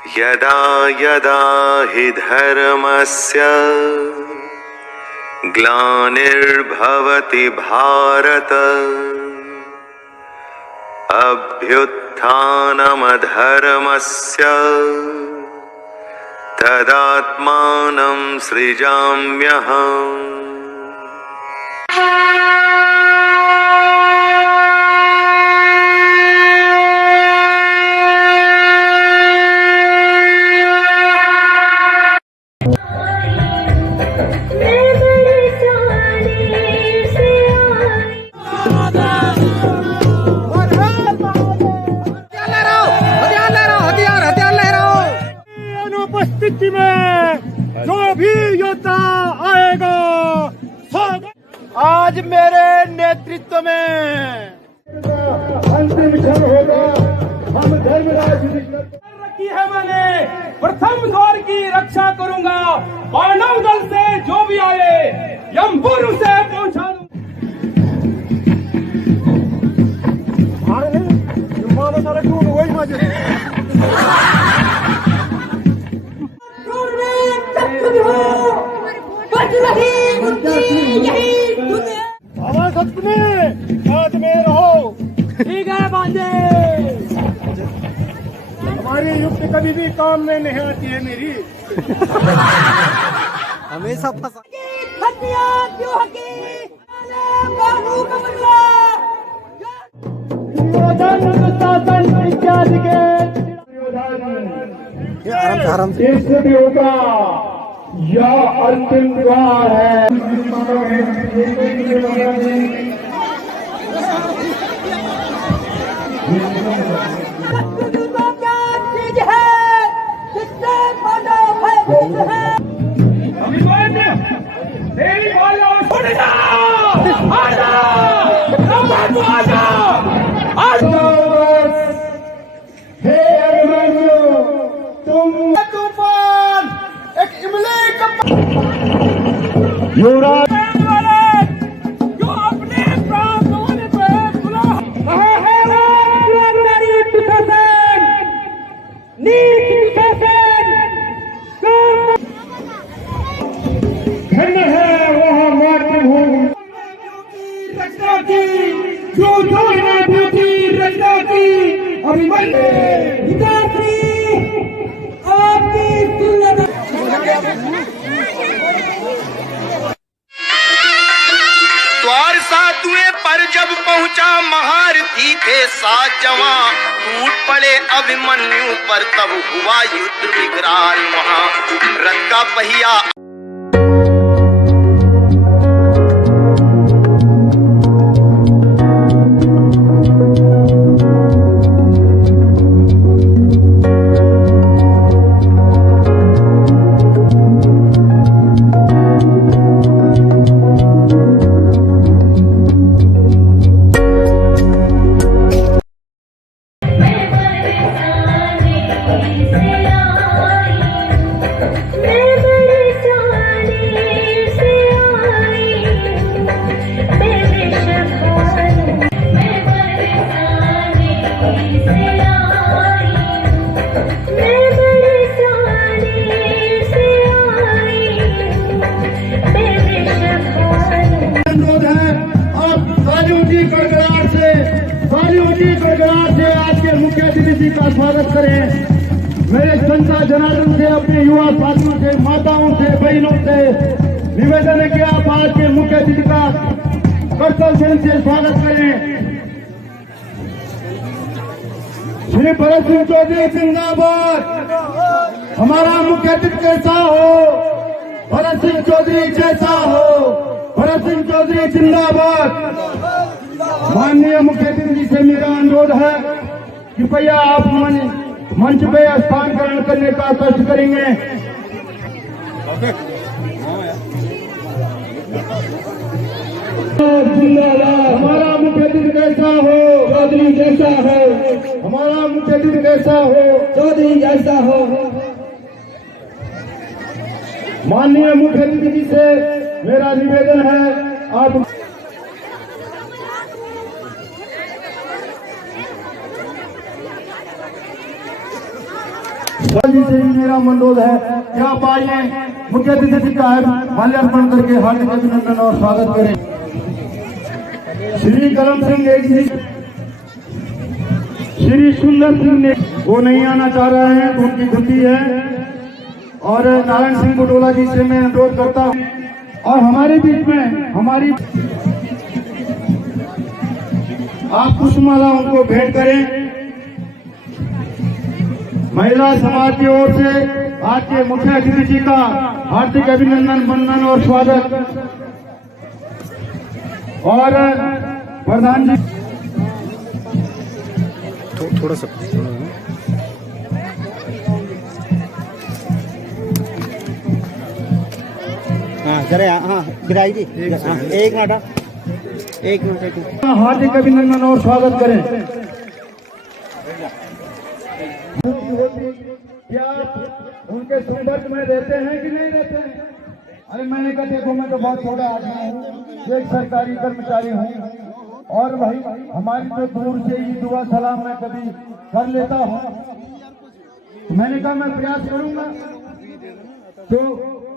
यदा यदा हि धर्मस्य ग्लानिर्भवति भारत अभ्युत्थानमधर्मस्य तदात्मानं सृजाम्यहम्। अनुपस्थिति में जो भी योद्धा आएगा आज मेरे नेतृत्व में अंतिम क्षण होगा। हम धर्मराज रखी है मैंने, प्रथम द्वार की रक्षा करूंगा। मानव दल से जो भी आए यमपुर से पहुंचा दूं। साथ में रहो, ठीक है बांधे। हमारी युक्ति कभी भी काम में नहीं आती है मेरी। हमेशा फंसा इत्यादि के आराम से इस होगा यह अंतिम द्वार है। तूफान एक इमली का युवराज जो अपने प्राण होने पे बुला है धन है वह मातृभूमि रचना की जो की रचना की अभिमन्यु पिताश्री आपकी द्वार सातवें पर जब पहुंचा महारथी थे 7 जवां, टूट पड़े अभिमन्यु पर तब हुआ युद्ध विकराल वहां। रथ का पहिया आज के मुख्य अतिथि जी का स्वागत करें। मेरे जनता जनार्दन से, अपने युवा साथियों से, माताओं से, बहनों से निवेदन है कि आप आज के मुख्य अतिथि का कर्तव्य से स्वागत करें। श्री भरत सिंह चौधरी जिंदाबाद। हमारा मुख्य अतिथि कैसा हो, भरत सिंह चौधरी जैसा हो। भरत सिंह चौधरी जिंदाबाद। माननीय मुख्य अतिथि जी से मेरा अनुरोध है, कृपया आप मंच पे स्थान ग्रहण करने का कष्ट करेंगे। जिंदाबाद। हमारा मुख्य अतिथि कैसा हो, चौधरी जैसा हो। हमारा मुख्य अतिथि कैसा हो, चौधरी जैसा हो। माननीय मुख्य अतिथि जी से मेरा निवेदन है, आप जी से भी मेरा अनुरोध है कि आप आइए, मुख्य अतिथि जी का माल्यार्पण करके हार्दिक अभिनंदन और स्वागत करें। श्री करम सिंह एक जी, श्री सुंदर सिंह ने वो नहीं आना चाह रहे हैं तो उनकी गलती है, और नारायण सिंह बुटोला जी से मैं अनुरोध करता हूँ और हमारे बीच में हमारी आप पुष्पमाला उनको भेंट करें। महिला समाज की ओर से आज के मुख्य अतिथि जी का हार्दिक अभिनंदन, वंदन और स्वागत। और प्रधान जी थोड़ा सा हाँ जरा हाँ गिराई जी एक मिनट हार्दिक अभिनंदन और स्वागत करें। क्या उनके संपर्क में रहते हैं कि नहीं रहते हैं? अरे मैंने कहा देखो मैं तो बहुत छोटा आदमी हूँ, एक सरकारी कर्मचारी हूँ, और भाई हमारी तो दूर से ही दुआ सलाम मैं कभी कर लेता हूँ। मैंने कहा मैं प्रयास करूंगा। तो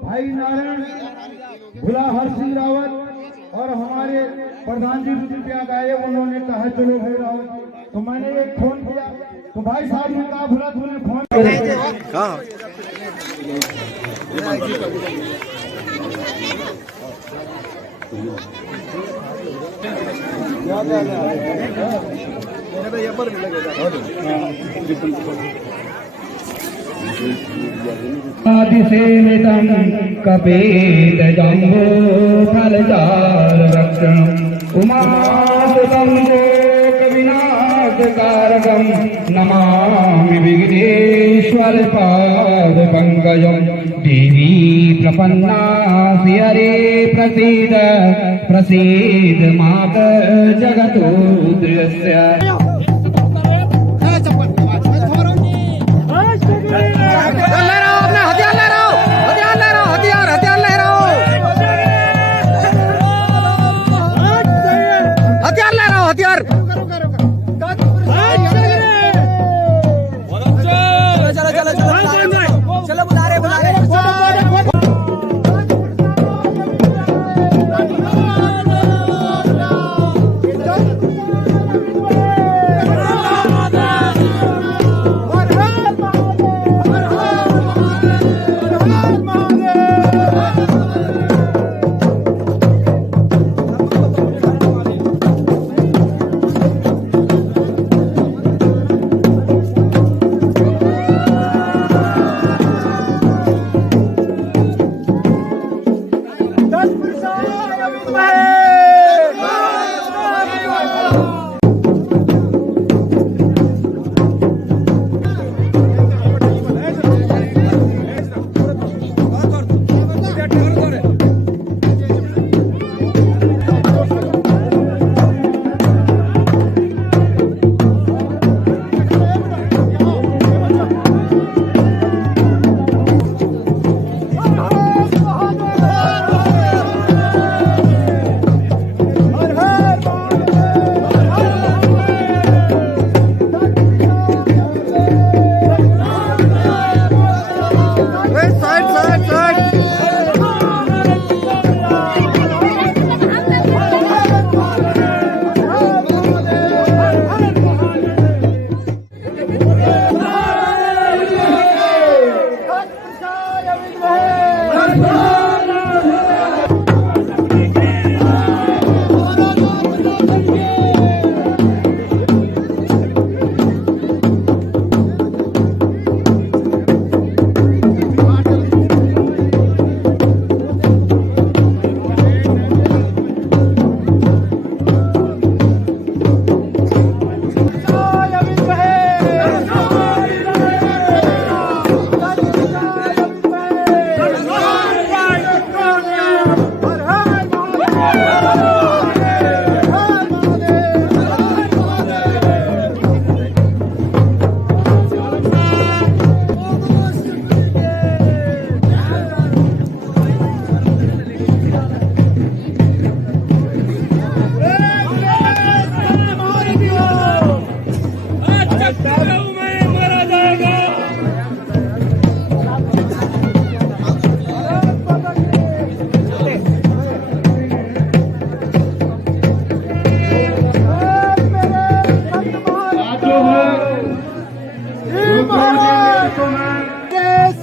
भाई नारायण भुलाहर सिंह रावत और हमारे प्रधान जी रुद्रप्रयाग आए, उन्होंने कहा चलो भाई रावत, तो मैंने एक फोन किया तो भाई साहब ने कहा भुला तूने फोन किया। आदिसेवितं कपेतजम्बो फलचारवक्षम् उमासुतं लोकविनाशकारकं नमामि विघ्नेश्वरपादपङ्कजं। देवी प्रपन्नासि हरे प्रसीद प्रसीद माता जगतोद्रस्य।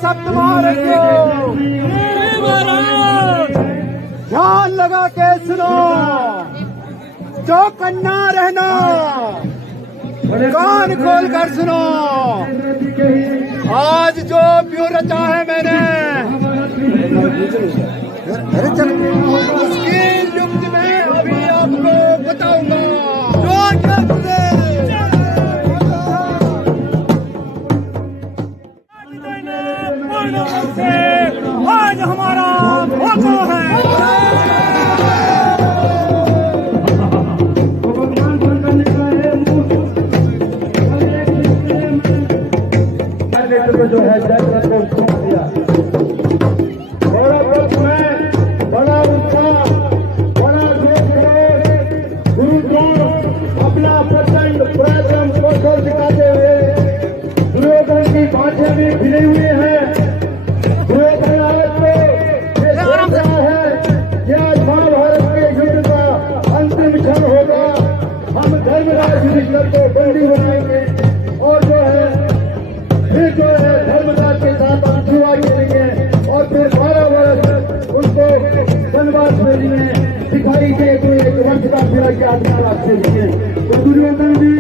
सप्त महारथियों, ध्यान लगा के सुनो, चौकन्ना रहना, कान खोल कर सुनो। आज जो व्यू रचा है मैंने, उसकी युक्त में अभी आपको बताऊंगा। आज हमारा मौका है। जो है जयप्रद को सौंप दिया। गौरव में बड़ा उत्साह, बड़ा जोश, गुरुद्रोण अपना प्रचंड पराक्रम कौशल दिखाते हुए दुर्योधन की बातें भी भिड़ी हुई हैं। दुर्योधन आज को ये सोच रहा है कि आज महाभारत के युद्ध का अंतिम क्षण होगा। हम धर्मराज युधिष्ठिर को बंदी बनाएंगे और जो है फिर जो है धर्मराज के साथ हम जुआ खेलेंगे और फिर 12 वर्ष उनको वनवास में दिखाई दे तो एक वंश का फिर के आधार आपसे होंगे। तो दुर्योधन भी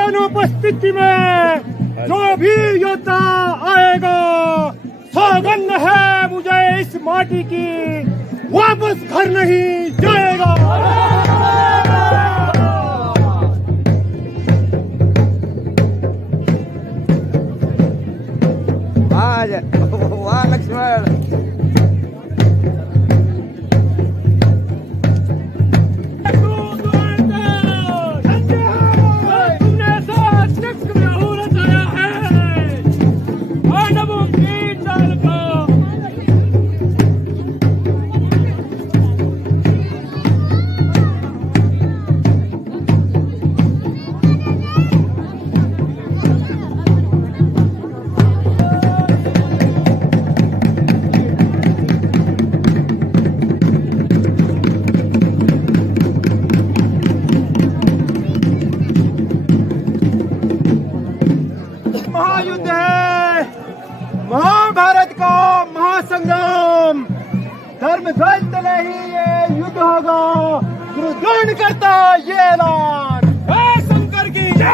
अनुपस्थिति में जो भी योद्धा आएगा, सौगंध है मुझे इस माटी की, वापस घर नहीं जाएगा। वाह लक्ष्मण, महायुद्ध है, महाभारत का महासंग्राम, धर्म ध्वज तले ही ये युद्ध होगा। गुरु द्रोण करता ये ऐलान, शंकर की जय।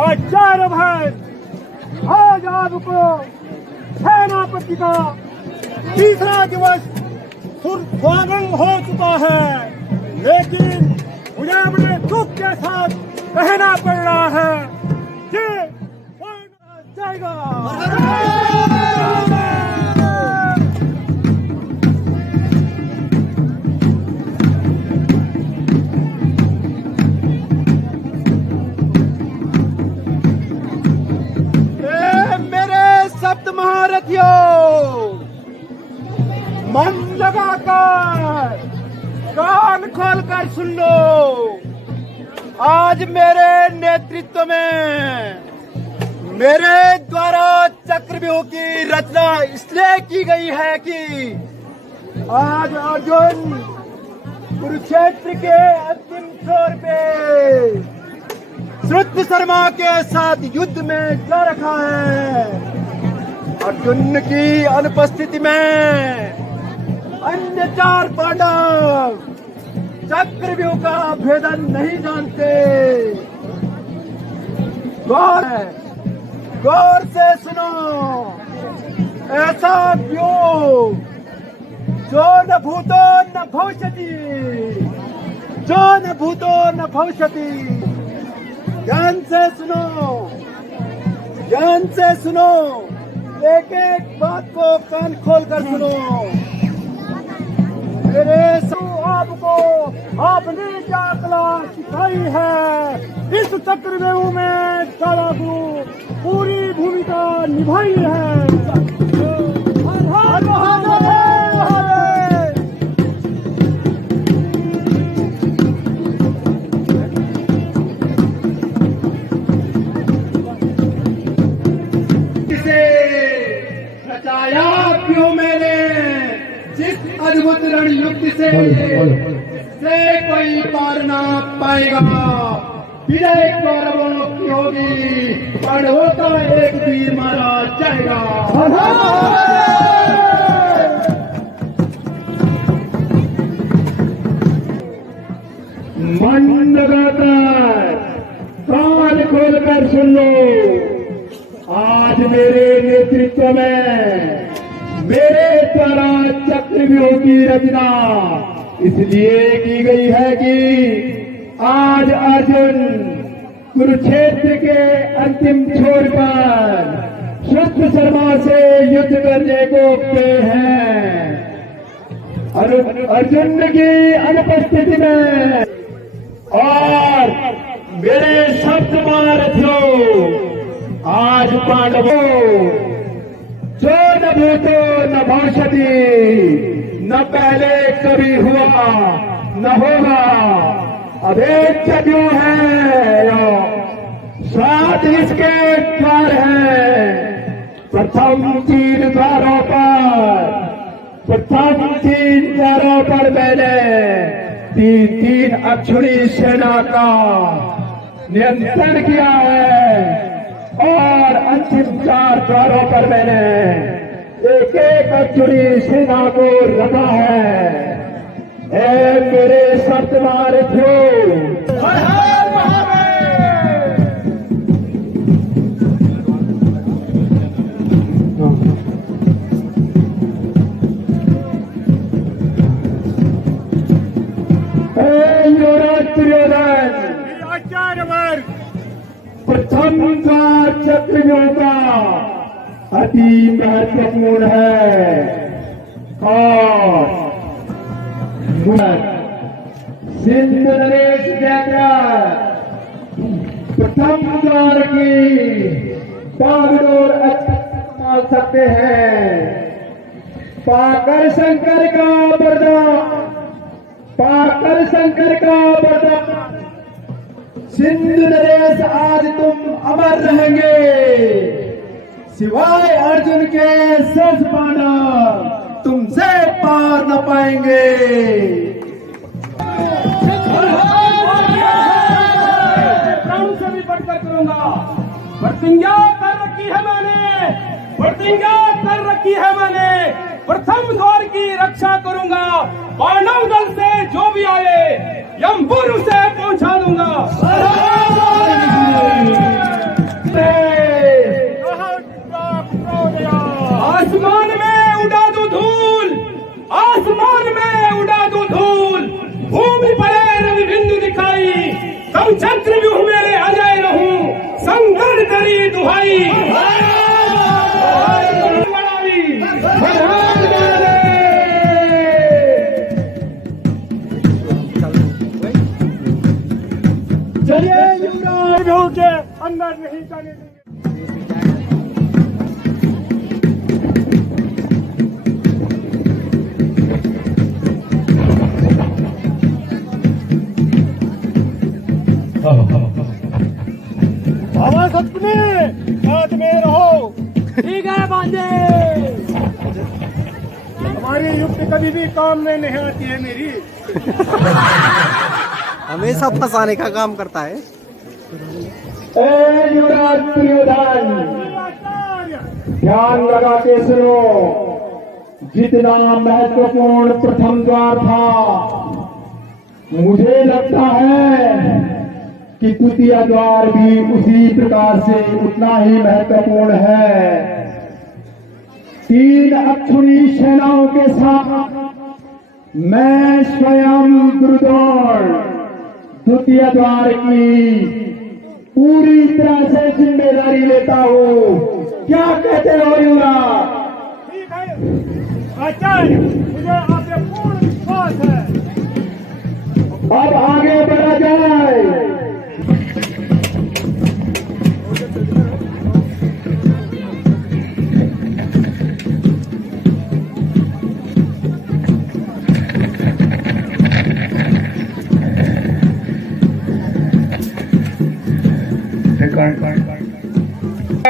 आचार्य भाई, आज आपको सेनापति का तीसरा दिवस स्वागत हो चुका है, लेकिन मुझे बड़े दुख के साथ कहना पड़ रहा है कि जाएगा। मन लगाकर कान खोलकर सुन लो। आज मेरे नेतृत्व में मेरे द्वारा चक्रव्यूह की रचना इसलिए की गई है कि आज अर्जुन कुरुक्षेत्र के अंतिम छोर पे श्रुत शर्मा के साथ युद्ध में जा रखा है। अर्जुन की अनुपस्थिति में अन्य 4 पांडव चक्रव्यूह का भेदन नहीं जानते। गौर से सुनो, ऐसा व्यूह जो न भूतो न भविष्यति, जो न भूतो न भविष्यति। ध्यान से सुनो, ध्यान से सुनो, एक एक बात को कान खोल कर सुनो। मेरे आपको आपने क्या कला सिखाई है, इस चक्रव्यूह में डालागू पूरी भूमिका निभाई है। हर महादेव। रचाया क्यों मैंने जिस अद्भुत रणयुक्ति से कोई पार ना पाएगा। विजय कौरवों की होगी, पांडवों का एक तीर मारा जाएगा। मन लगाकर कान खोलकर सुन लो, आज मेरे नेतृत्व में मेरे द्वारा चक्रव्यूह की रचना इसलिए की गई है कि आज अर्जुन कुरुक्षेत्र के अंतिम छोर पर शुद्ध शर्मा से युद्ध करने को गए हैं। अर्जुन की अनुपस्थिति में और मेरे शब्द महारथियों, आज पांडवों जो न भूतो न भविष्यति, न पहले कभी हुआ न होगा, अब एक चक्रव्यूह है, साथ इसके द्वार है। प्रथम तीन द्वारों पर मैंने तीन अक्षुणी सेना का नियंत्रण किया है और अंतिम 4 द्वारों पर मैंने एक एक अक्षुणी सेना को रखा है। ऐ मेरे सत्य महारथियों, हर हर महादेव। युवराज दुर्योधन, आचार्य वर्ग, प्रथम द्वार चक्रव्यूह का अति महत्वपूर्ण है और सिंध नरेश जयकर प्रथम द्वार की बागडोर संभाल सकते हैं। पाकर शंकर का वरदान, पाकर शंकर का वरदान, सिंध नरेश आज तुम अमर रहेंगे, सिवाय अर्जुन के शेष पांडव तुमसे पार न पाएंगे। प्राण से भी बढ़कर करूंगा, प्रतिज्ञा कर रखी है मैंने, प्रतिज्ञा कर रखी है मैंने, प्रथम द्वार की रक्षा करूंगा, पांडव दल से जो भी आए यमपुर उसे पहुंचा दूंगा। आसमान में उड़ा दूं धूल, आसमान में उड़ा दूं धूल, भूमि पड़े रवि बिंदु दिखाई, तब चक्रव्यूह मेरे अजय रहूं, संकट करी दुहाई। चलिए युवराज के अंदर नहीं जाने देंगे। बाबा सपने साथ में रहो। ठीक है बांधे, हमारी युक्ति कभी भी काम में नहीं आती है मेरी। हमेशा फंसाने का काम करता है। युवराज दुर्योधन, ध्यान लगा के सुनो, जितना महत्वपूर्ण प्रथम द्वार था मुझे लगता है कि तृतीय द्वार भी उसी प्रकार से उतना ही महत्वपूर्ण है। 3 अक्षुणी सेनाओं के साथ मैं स्वयं गुरुद्वार द्वितीय द्वार की पूरी तरह से जिम्मेदारी लेता हूँ। क्या कहते हो युवराज? ठीक है आचार्य, मुझे आप पे पूर्ण विश्वास है। अब आगे बढ़ा जाए।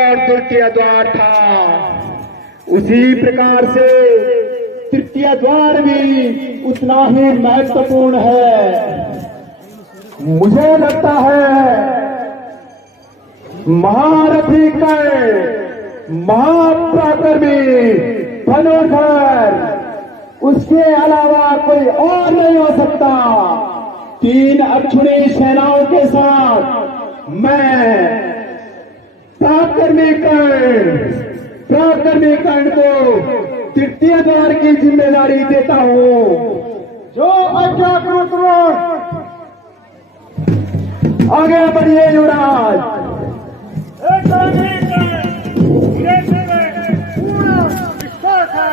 और तृतीय द्वार था, उसी प्रकार से तृतीय द्वार भी उतना ही महत्वपूर्ण है। मुझे लगता है महारथी कर्ण, महापराक्रमी धनुर्धर, उसके अलावा कोई और नहीं हो सकता। 3 अक्षुणी सेनाओं के साथ मैं पराक्रमी कर्ण को तृतीय द्वार की जिम्मेदारी देता हूँ। जो आज्ञा करो। आगे बढ़िए युवराज। पूर्ण विश्वास है।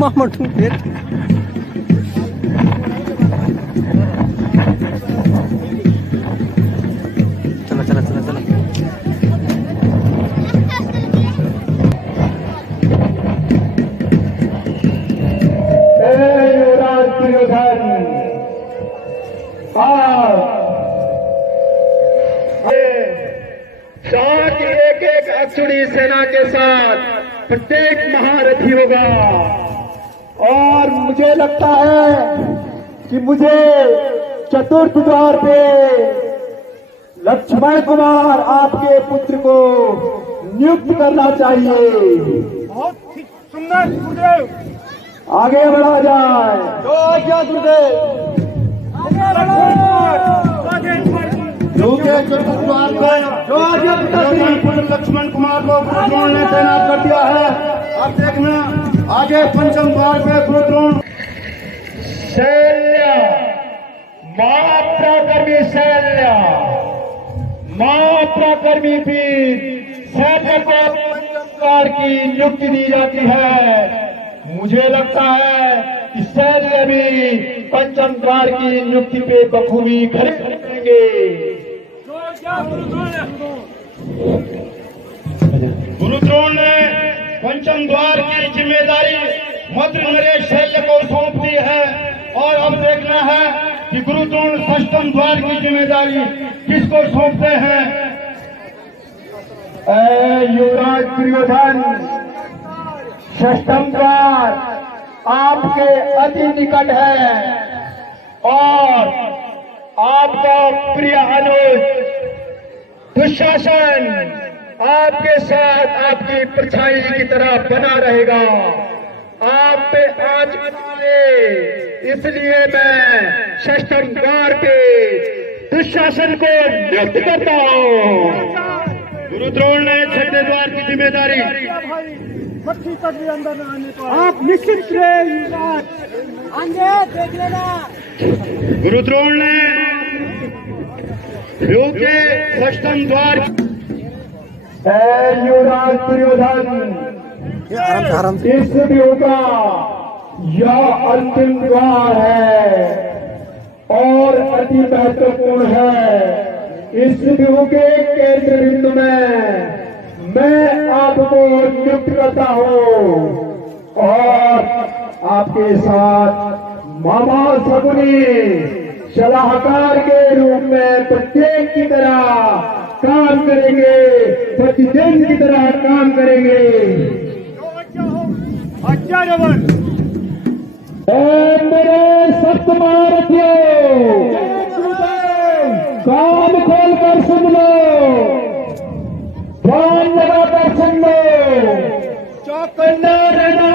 मामा फिर चलो चलो चलो चलो युवराज दुर्योधन, साथ एक अक्षुणी सेना के साथ प्रत्येक महारथी होगा। और मुझे लगता है कि मुझे चतुर्थ द्वार पे लक्ष्मण कुमार आपके पुत्र को नियुक्त करना चाहिए। बहुत सुंदर गुरुदेव। आगे बढ़ा जाए। जो आज्ञा गुरुदेव। लक्ष्मण कुमार को गुरुद्रोण ने तैनात कर दिया है। आप देखना आगे पंचम द्वार पे गुरुद्रोण शैल्य, महापराक्रमी शैल्य, महापराक्रमी वीर सैन्य को पंचम द्वार की नियुक्ति दी जाती है। मुझे लगता है कि शैल्य भी पंचम द्वार की नियुक्ति पे बखूबी खड़े करेंगे। गुरुद्रोण ने पंचम द्वार की जिम्मेदारी मद्र नरेश शैल्य को सौंप दी है। और अब देखना है कि गुरुद्रोण षष्ठम द्वार की जिम्मेदारी किसको सौंपते हैं। युवराज दुर्योधन, षष्ठम द्वार आपके अति निकट है और आपका प्रिय अनुज दुशासन आपके साथ आपकी परछाई की तरह बना रहेगा। आप पे आज आए, इसलिए मैं षष्ठम द्वार पे दुशासन को नियुक्त करता हूँ। गुरुद्रोण ने छठे द्वार की जिम्मेदारी मक्खी तक भी अंदर न आने पाए। आप निश्चित रहे, आगे देख लेना। गुरुद्रोण ने व्यूह के षष्ठम द्वार युवराज दुर्योधन, इस व्यूह का यह अंतिम द्वार है और अति महत्वपूर्ण है। इस व्यूह के केंद्र बिंदु में मैं आपको नियुक्त करता हूँ और आपके साथ मामा सगुनी सलाहकार के रूप में प्रत्येक की तरह काम करेंगे, प्रतिदिन की तरह काम करेंगे। मेरे सख्त भारतीयों, कान खोल कर सुन लो, ध्यान लगाकर सुन लो, चौकन्ना रहना।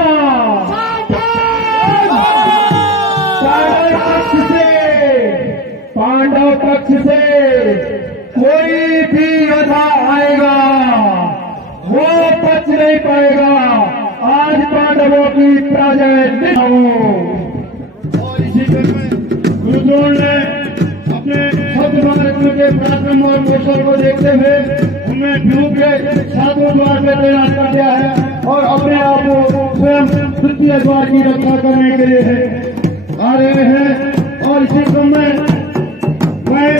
पांडव पक्ष से कोई भी योद्धा आएगा वो बच नहीं पाएगा। आज पांडवों की पराजय नहीं हो। और इसी क्रम में गुरुद्रोण ने अपने शब्द भारत के पराक्रम और कौशल को देखते हुए उनमें ध्रुव के सातों द्वार पे तैनात कर दिया है और अपने आप को स्वयं तृतीय द्वार की रक्षा करने के लिए आ रहे हैं। और इसी क्रम में मैं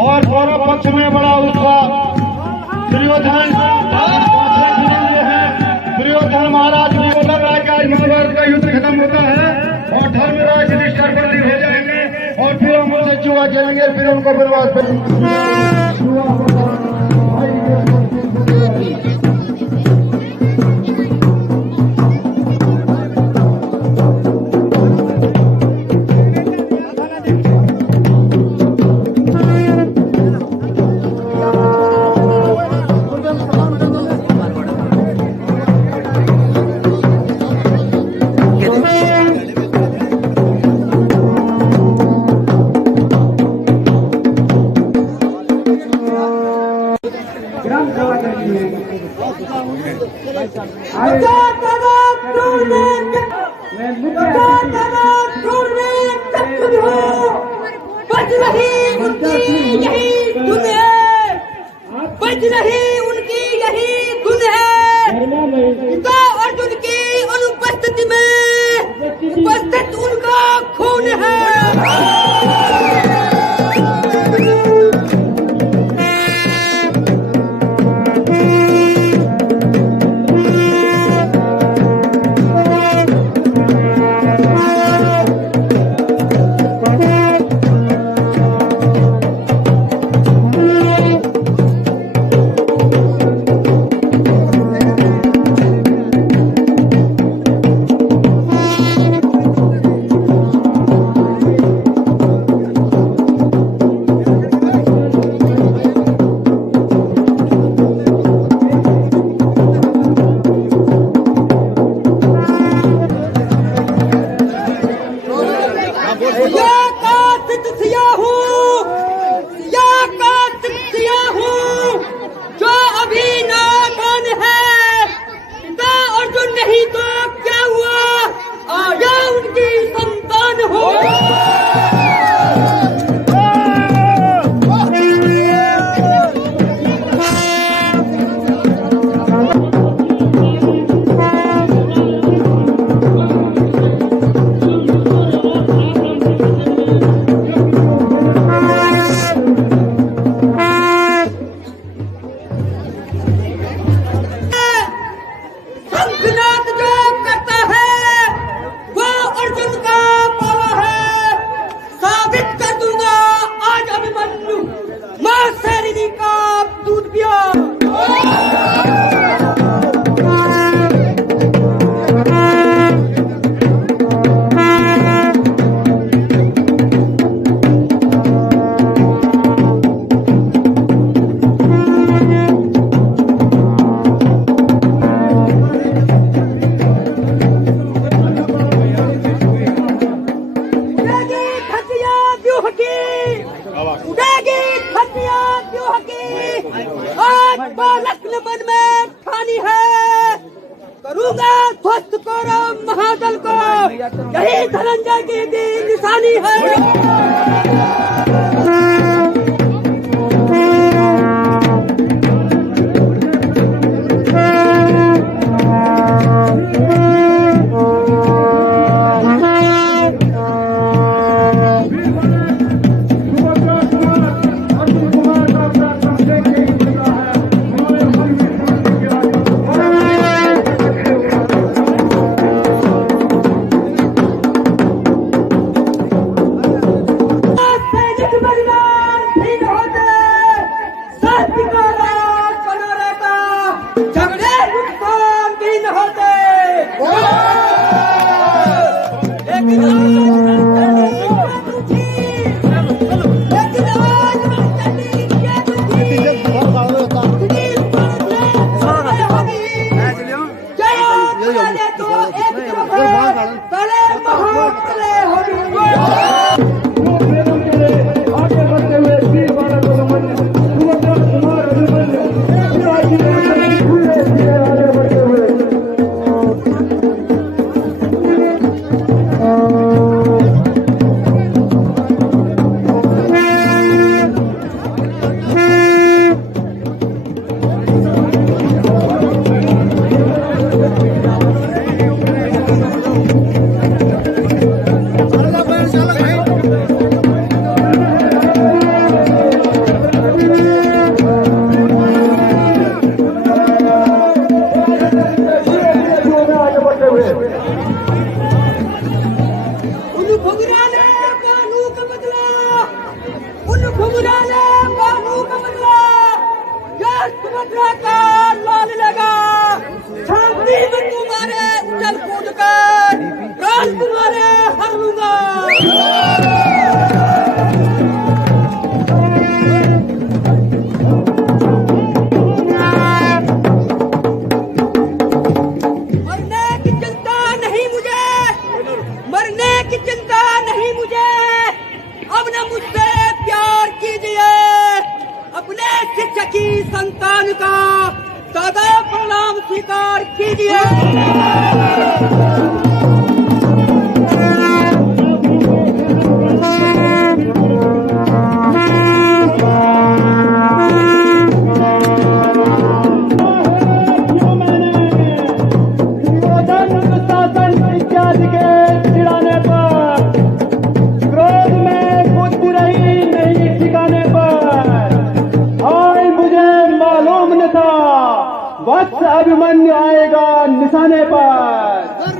और कौरव पक्ष में बड़ा उत्साह। दुर्योधन दुर्योधन महाराज को लग रहा है कि आज महाभारत का युद्ध खत्म होता है और धर्मराज युधिष्ठिर पर हो जाएंगे और फिर हम उनसे चुआ चलेंगे, फिर उनको बर्बाद बच रही उनकी यही धुन है। पिता अर्जुन की अनुपस्थिति में उपस्थित उनका खून है। करूंगा ध्वस्त कौरव महादल को, यही धनंजय की निशानी है। दादा प्रणाम स्वीकार कीजिए। इत्यादि के चिढ़ाने पर, क्रोध में बुद्धि रही नहीं ठिकाने पर, आज मुझे मालूम न था वत्स अभिमन्यु आएगा निशाने पर।